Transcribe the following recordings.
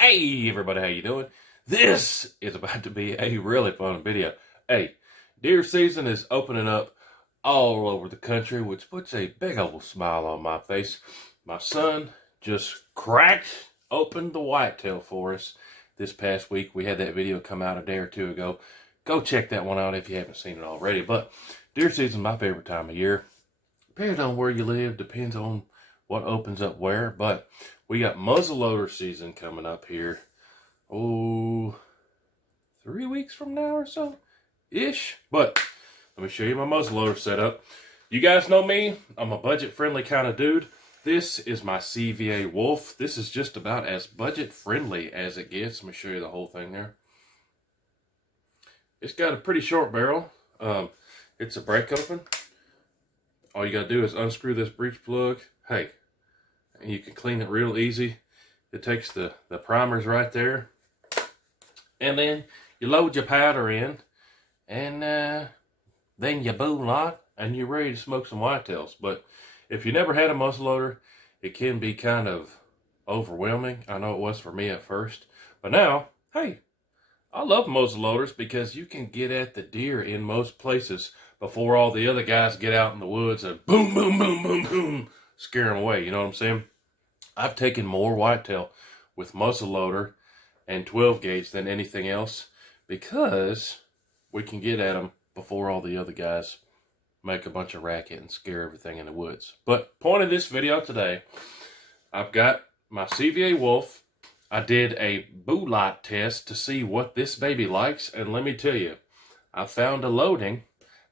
Hey everybody, how you doing? This is about to be a really fun video. Hey, deer season is opening up all over the country, which puts a big old smile on my face. My son just cracked open the whitetail for us this past week. We had that video come out a day or two ago. Go check that one out if you haven't seen it already. But deer season is my favorite time of year. Depends on where you live, depends on what opens up where, but we got muzzleloader season coming up here. Oh, 3 weeks from now or so ish. But let me show you my muzzleloader setup. You guys know me, I'm a budget friendly kind of dude. This is my CVA Wolf. This is just about as budget friendly as it gets. Let me show you the whole thing there. It's got a pretty short barrel. It's a break open. All you gotta do is unscrew this breech plug. Hey, and you can clean it real easy. It takes the primers right there. And then you load your powder in. And then you boom lock and you're ready to smoke some whitetails. But if you never had a muzzleloader, it can be kind of overwhelming. I know it was for me at first. But now, hey, I love muzzleloaders because you can get at the deer in most places before all the other guys get out in the woods and boom, boom, boom, boom, boom, scare them away. You know what I'm saying? I've taken more whitetail with muzzleloader and 12 gauge than anything else because we can get at them before all the other guys make a bunch of racket and scare everything in the woods. But point of this video today, I've got my CVA Wolf. I did a boo light test to see what this baby likes, and let me tell you, I found a loading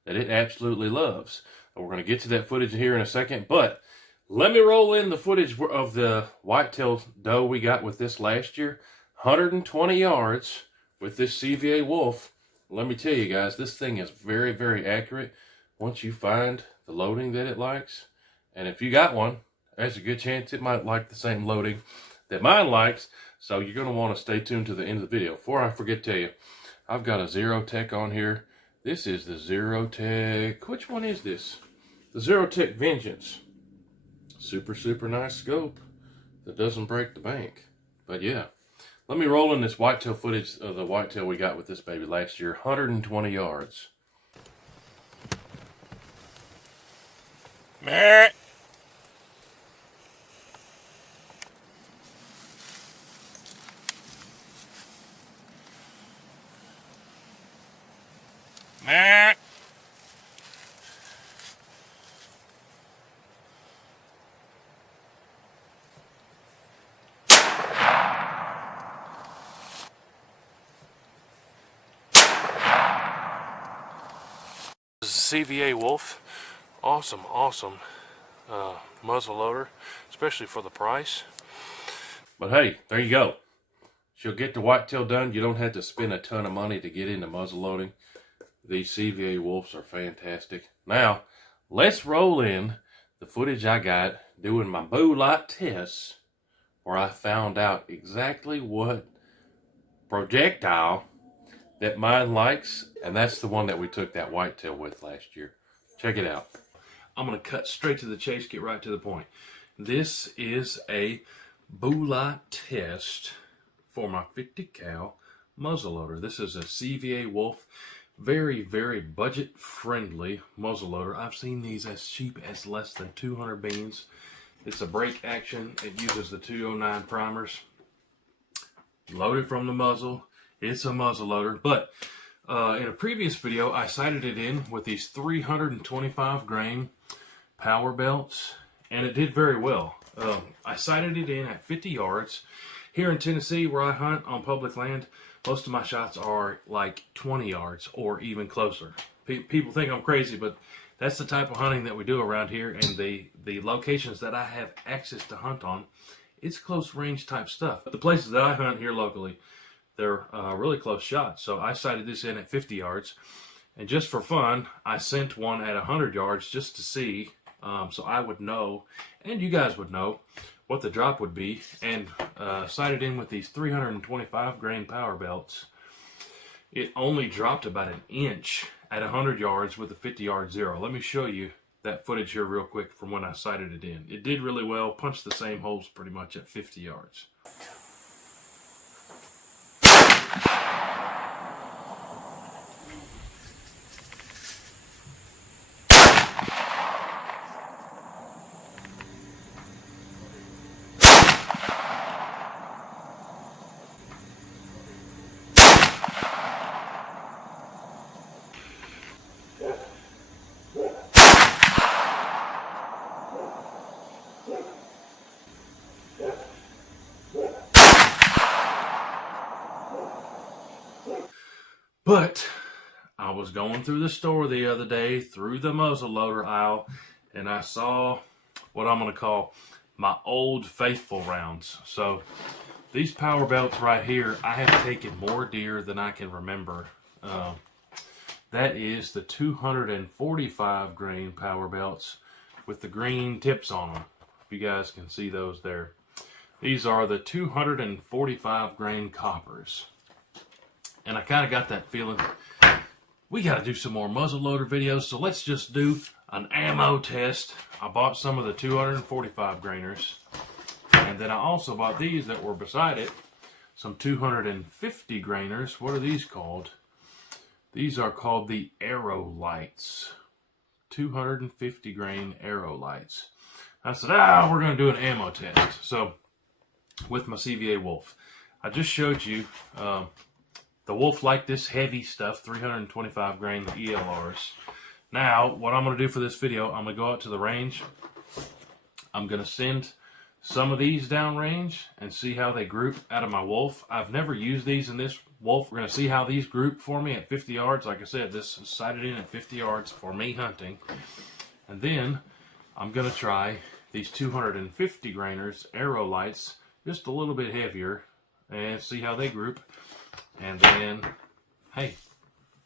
that it absolutely loves. We're going to get to that footage here in a second, but let me roll in the footage of the whitetail doe we got with this last year. 120 yards with this CVA Wolf. Let me tell you guys, this thing is very, very accurate once you find the loading that it likes. And if you got one, there's a good chance it might like the same loading that mine likes. So you're going to want to stay tuned to the end of the video. Before I forget to tell you, I've got a Zero Tech on here. This is the Zero Tech. Which one is this? The Zero Tech Vengeance. Super, super nice scope that doesn't break the bank. But yeah, let me roll in this whitetail footage of the whitetail we got with this baby last year. 120 yards. Meh. Meh. This is a CVA Wolf. Awesome muzzleloader, especially for the price. But hey, there you go. She'll get the whitetail done. You don't have to spend a ton of money to get into muzzleloading. These CVA Wolves are fantastic. Now, let's roll in the footage I got doing my boo light tests where I found out exactly what projectile that mine likes, and that's the one that we took that whitetail with last year. Check it out. I'm going to cut straight to the chase, get right to the point. This is a boo light test for my 50 cal muzzleloader. This is a CVA Wolf. Very, very budget friendly muzzleloader. I've seen these as cheap as less than 200 beans. It's a break action. It uses the 209 primers. Loaded from the muzzle. It's a muzzleloader. But in a previous video, I sighted it in with these 325 grain power belts, and it did very well. I sighted it in at 50 yards. Here in Tennessee, where I hunt on public land, most of my shots are like 20 yards or even closer. People think I'm crazy, but that's the type of hunting that we do around here, and the locations that I have access to hunt on, it's close range type stuff. But the places that I hunt here locally, they're really close shots. So I sighted this in at 50 yards, and just for fun, I sent one at 100 yards just to see, so I would know, and you guys would know, what the drop would be, and sighted in with these 325 grain power belts. It only dropped about an inch at 100 yards with a 50 yard zero. Let me show you that footage here real quick from when I sighted it in. It did really well, punched the same holes pretty much at 50 yards. But I was going through the store the other day, through the muzzleloader aisle, and I saw what I'm going to call my old faithful rounds. So these power belts right here, I have taken more deer than I can remember. That is the 245 grain power belts with the green tips on them. If you guys can see those there. These are the 245 grain coppers. And I kind of got that feeling, we got to do some more muzzleloader videos, so let's just do an ammo test. I bought some of the 245 grainers, and then I also bought these that were beside it, some 250 grainers. What are these called? These are called the Arrow Lights. 250 grain Arrow Lights. I said, we're going to do an ammo test. So, with my CVA Wolf. I just showed you the Wolf liked this heavy stuff, 325 grain, the ELRs. Now, what I'm going to do for this video, I'm going to go out to the range. I'm going to send some of these down range and see how they group out of my Wolf. I've never used these in this Wolf. We're going to see how these group for me at 50 yards. Like I said, this is sighted in at 50 yards for me hunting. And then I'm going to try these 250 grainers, Arrow Lights, just a little bit heavier, and see how they group. And then, hey,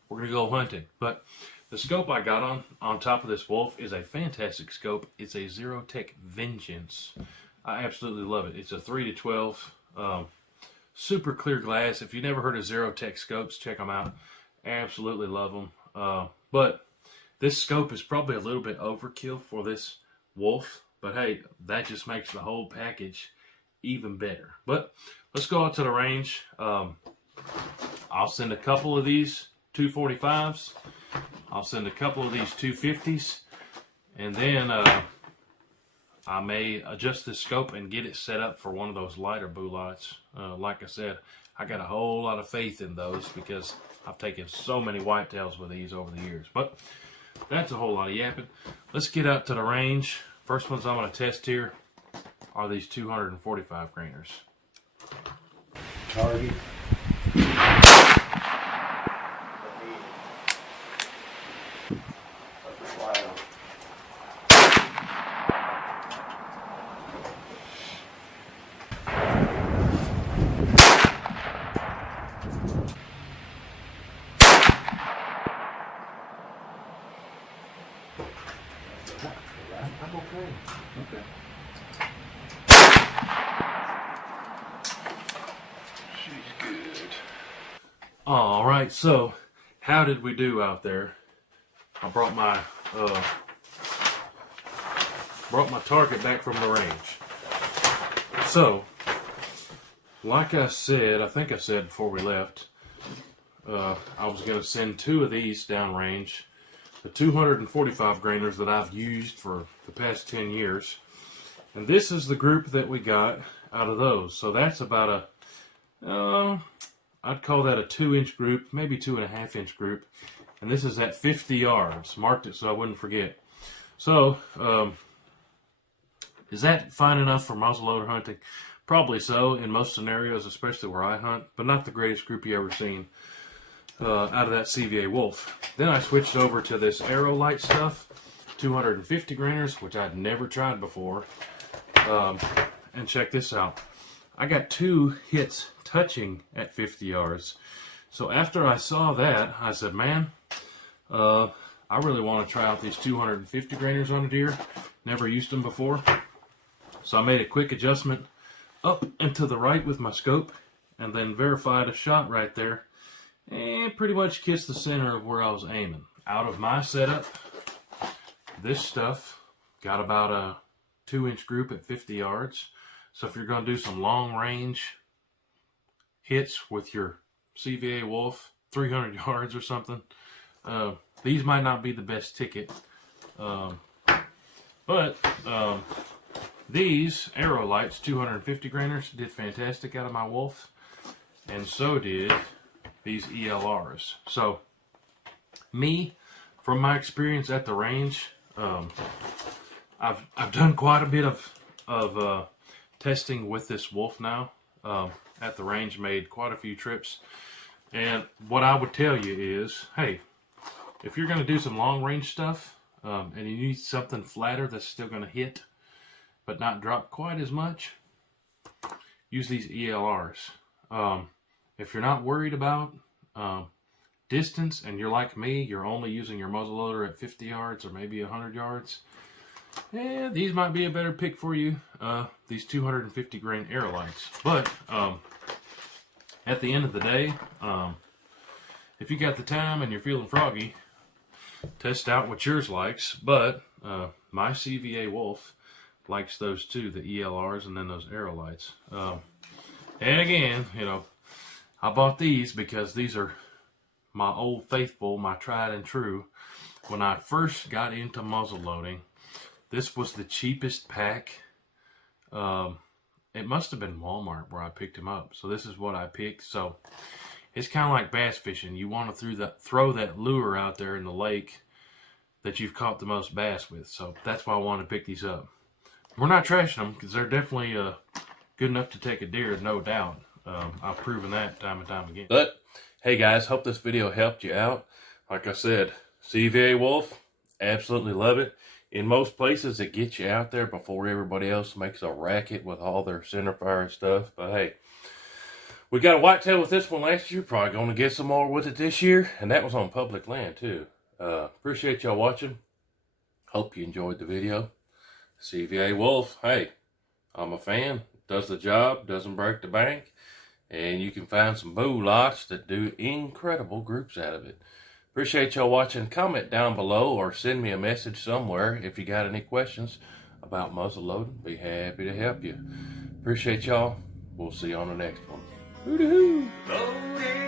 we're going to go hunting. But the scope I got on top of this Wolf is a fantastic scope. It's a Zerotech Vengeance. I absolutely love it. It's a 3-12, super clear glass. If you've never heard of Zerotech scopes, check them out. Absolutely love them. But this scope is probably a little bit overkill for this Wolf. But hey, that just makes the whole package even better. But let's go out to the range. I'll send a couple of these 245s. I'll send a couple of these 250s. And then I may adjust this scope and get it set up for one of those lighter blue lights. Like I said, I got a whole lot of faith in those because I've taken so many whitetails with these over the years. But that's a whole lot of yapping. Let's get out to the range. First ones I'm going to test here are these 245 grainers. Target. I'm okay. Okay. She's good. All right, so how did we do out there? I brought my target back from the range. So, like I said, I think I said before we left, I was going to send 2 of these downrange. The 245 grainers that I've used for the past 10 years. And this is the group that we got out of those. So that's about a, I'd call that a 2-inch group, maybe 2.5-inch group. And this is at 50 yards. Marked it so I wouldn't forget. So, is that fine enough for muzzleloader hunting? Probably so in most scenarios, especially where I hunt, but not the greatest group you ever seen. Out of that CVA Wolf. Then I switched over to this Arrow Light stuff, 250 grainers, which I'd never tried before. And check this out. I got 2 hits touching at 50 yards. So after I saw that, I said, man, I really want to try out these 250 grainers on a deer. Never used them before. So I made a quick adjustment up and to the right with my scope, and then verified a shot right there. And pretty much kissed the center of where I was aiming. Out of my setup, this stuff got about a 2-inch group at 50 yards. So if you're going to do some long range hits with your CVA Wolf, 300 yards or something, these might not be the best ticket. But these Arrow Lights 250 grainers did fantastic out of my Wolf. And so did these ELRs. So, me, from my experience at the range, I've done quite a bit of testing with this Wolf now. At the range, made quite a few trips, And what I would tell you is, hey, if you're going to do some long range stuff, and you need something flatter that's still going to hit, but not drop quite as much, use these ELRs. If you're not worried about distance, and you're like me, you're only using your muzzleloader at 50 yards or maybe 100 yards, these might be a better pick for you, these 250 grain aerolites. But at the end of the day, if you got the time and you're feeling froggy, test out what yours likes. But my CVA Wolf likes those too, the ELRs and then those aerolites. And again, you know, I bought these because these are my old faithful, my tried and true. When I first got into muzzle loading, this was the cheapest pack. It must have been Walmart where I picked them up. So this is what I picked. So it's kind of like bass fishing. You want to throw that lure out there in the lake that you've caught the most bass with. So that's why I wanted to pick these up. We're not trashing them because they're definitely good enough to take a deer, no doubt. I've proven that time and time again. But hey guys, hope this video helped you out. Like I said, CVA Wolf, absolutely love it. In most places, it gets you out there before everybody else makes a racket with all their centerfire stuff. But hey, we got a whitetail with this one last year. Probably going to get some more with it this year. And that was on public land too. Appreciate y'all watching. Hope you enjoyed the video. CVA Wolf, hey, I'm a fan. Does the job, doesn't break the bank. And you can find some bow lots that do incredible groups out of it. Appreciate y'all watching. Comment down below or send me a message somewhere if you got any questions about muzzle loading. Be happy to help you. Appreciate y'all. We'll see you on the next one. Hoo-dee-hoo.